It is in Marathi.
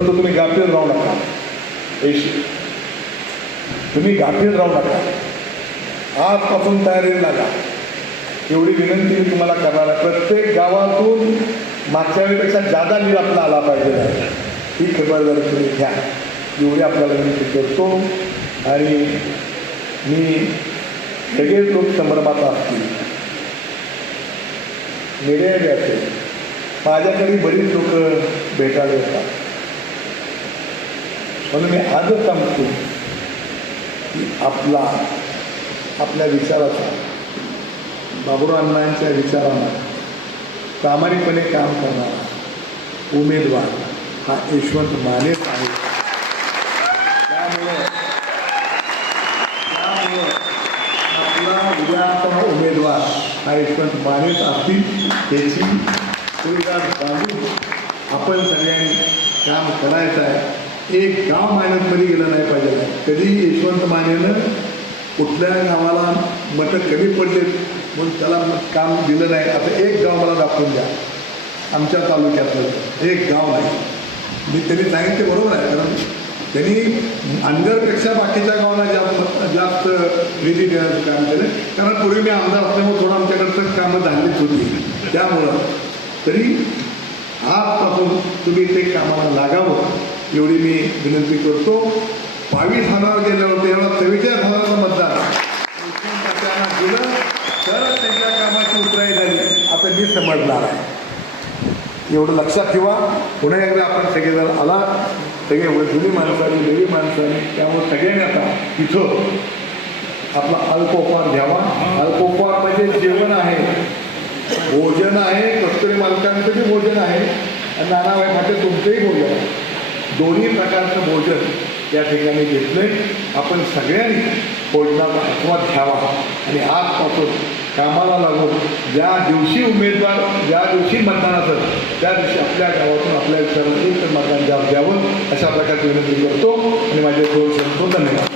तर तुम्ही गाफील राहू नका. पैसे तुम्ही गाफील राहू नका. आजपासून तयारीला लागा एवढी विनंती मी तुम्हाला करणार आहे. प्रत्येक गावातून मागच्या वेळेपेक्षा जादा नीर आपला आला पाहिजे. ही खबरदारी तुम्ही घ्या. एवढी आपल्याला विनंती करतो. आणि मी सगळेच लोक संभ्रमात असतील. वेगळे असेल माझ्याकडे बरीच लोक भेटायला येतात. म्हणून मी आजच सांगतो की आपला आपल्या विचाराचा बाबुरावांच्या विचारांना प्रामाणिकपणे काम करणारा उमेदवार हा यशवंत मानेच आहे त्यामुळे त्यामुळे आपला उद्याचा उमेदवार हा यशवंत मानेच असतील त्याची सुविधा बांधून आपण सगळ्यांनी काम करायचं आहे. एक गाव मायनसमध्ये गेलं नाही पाहिजे. कधी यशवंत मानेनं कुठल्या गावाला मतं कमी पडले म्हणून त्याला काम दिलं नाही. आता एक गाव मला दाखवून द्या. आमच्या तालुक्यातलं. एक गाव नाही. मी त्यांनी सांगितले बरोबर आहे कारण त्यांनी अंडरपेक्षा बाकीच्या गावाला जास्त जास्त निधी देण्याचं काम केलं. कारण पूर्वी मी आमदार असल्यामुळे थोडं आमच्याकडचं कामं झालीच होती. त्यामुळं तरी आजपासून तुम्ही ते कामाला लागावं. एवढी मी विनंती करतो. बावीस हजार गेल्यावर तेव्हा चव्वेचाळीस हजाराचं मतदान. दिलं तर त्यांच्या कामाची उतराई झाली. आता मी समजणार आहे. एवढं लक्षात ठेवा. पुन्हा एकदा आपण सगळेजण आला सगळे जुनी माणसाने नवी माणसाने त्यामुळे सगळ्यांनी आता इथं आपला अल्पोपहार घ्यावा. अल्पोपहार म्हणजे जेवण आहे. भोजन आहे. कस्तुरी मालकांचं बी भोजन आहे. आणि नानाबाई फाटे तुमचंही भोजन आहे. दोन्ही प्रकारचं भोजन या ठिकाणी घेतलंय. आपण सगळ्यांनी भोजनाचा आस्वाद घ्यावा आणि आजपासून कामाला लागून ज्या दिवशी उमेदवार ज्या दिवशी मतदान असेल त्या दिवशी आपल्या गावातून आपल्या विचारातून मतदान द्यावं अशा प्रकारची विनंती करतो. आणि माझे दोन शब्द धन्यवाद.